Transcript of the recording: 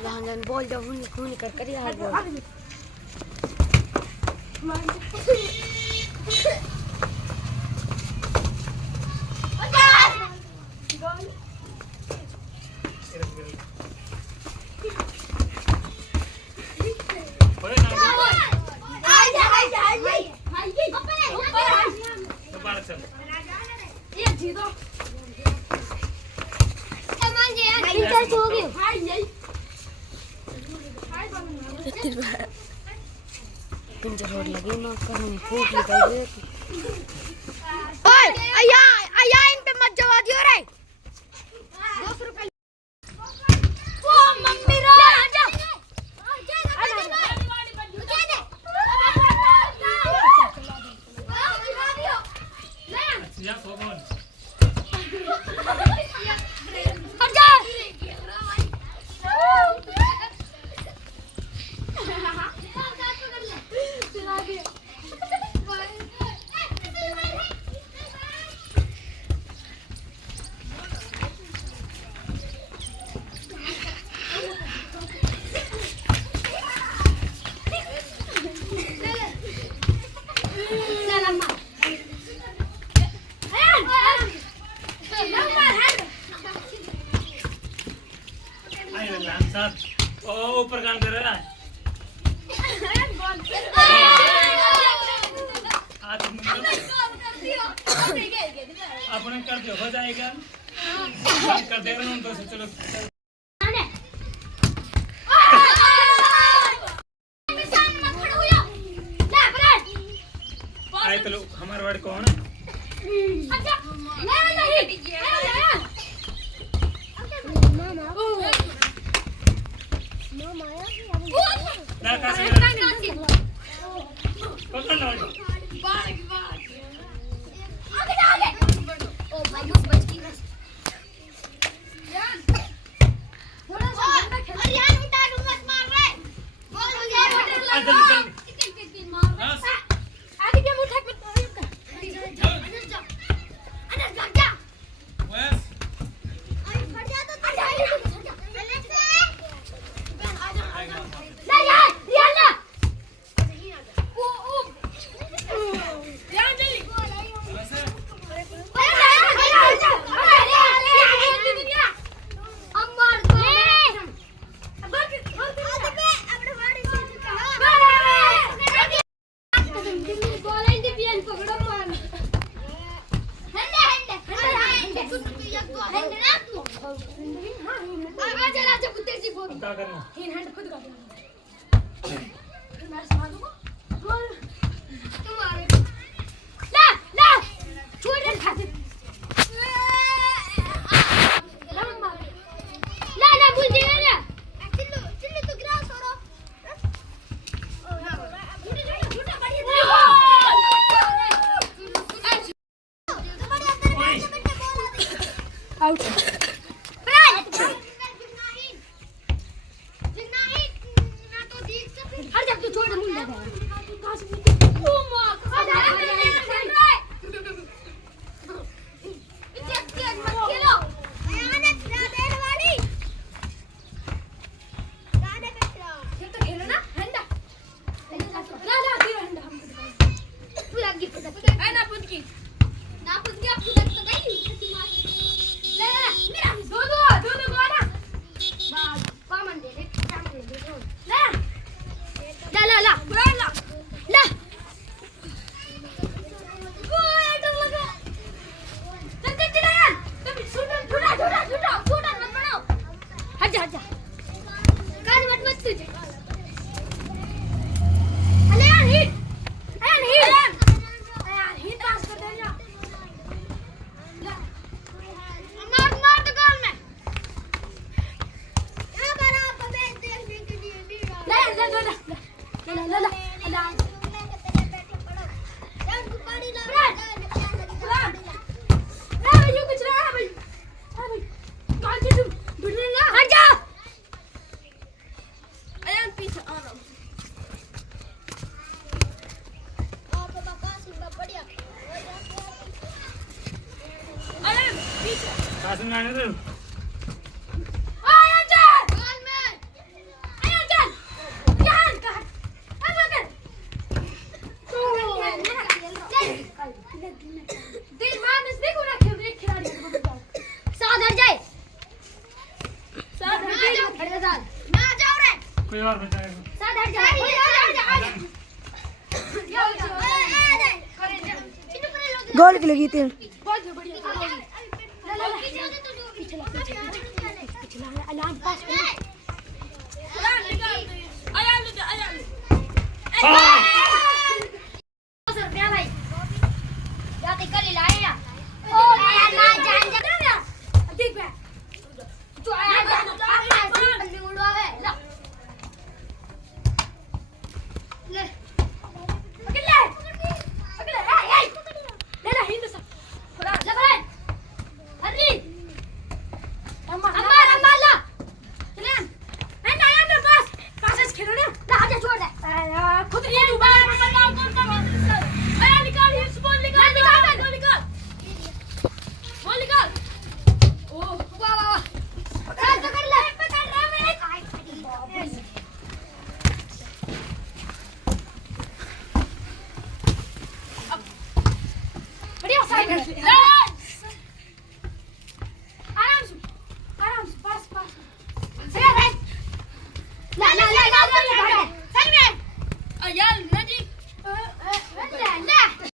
jangan bol jauh ni कर यार बोल पिंजर रोड लगी ना कहीं फूट निकल गई ओए आया आया इन पे मत जवा दियो रे 200 रुपए ओ मम्मी रे आजा या फोन ऊपर काम कर रहा है अपने कर दो हो जाएगा कर दे रहा हूँ तो चलो आए तो लोग हमारे वार्ड कौन है ना कैसे पकड़ लो आगे ओ भाई बच गई यार थोड़ा सा अरे यार उठा के मत मार रे बोल हो गया चल मार आगे क्या उठा के अंदर जा बस आई फट जा तो क्या करना इन हैंड खुद कर मैं समझ दूंगा बोल तुम्हारे ला ला छोड़ दे खाते ला ला भूल दे ना चिल्लू तो गिलास हो रहा आउट कोई और बताएगा। गोल की लगी थी। हाँ।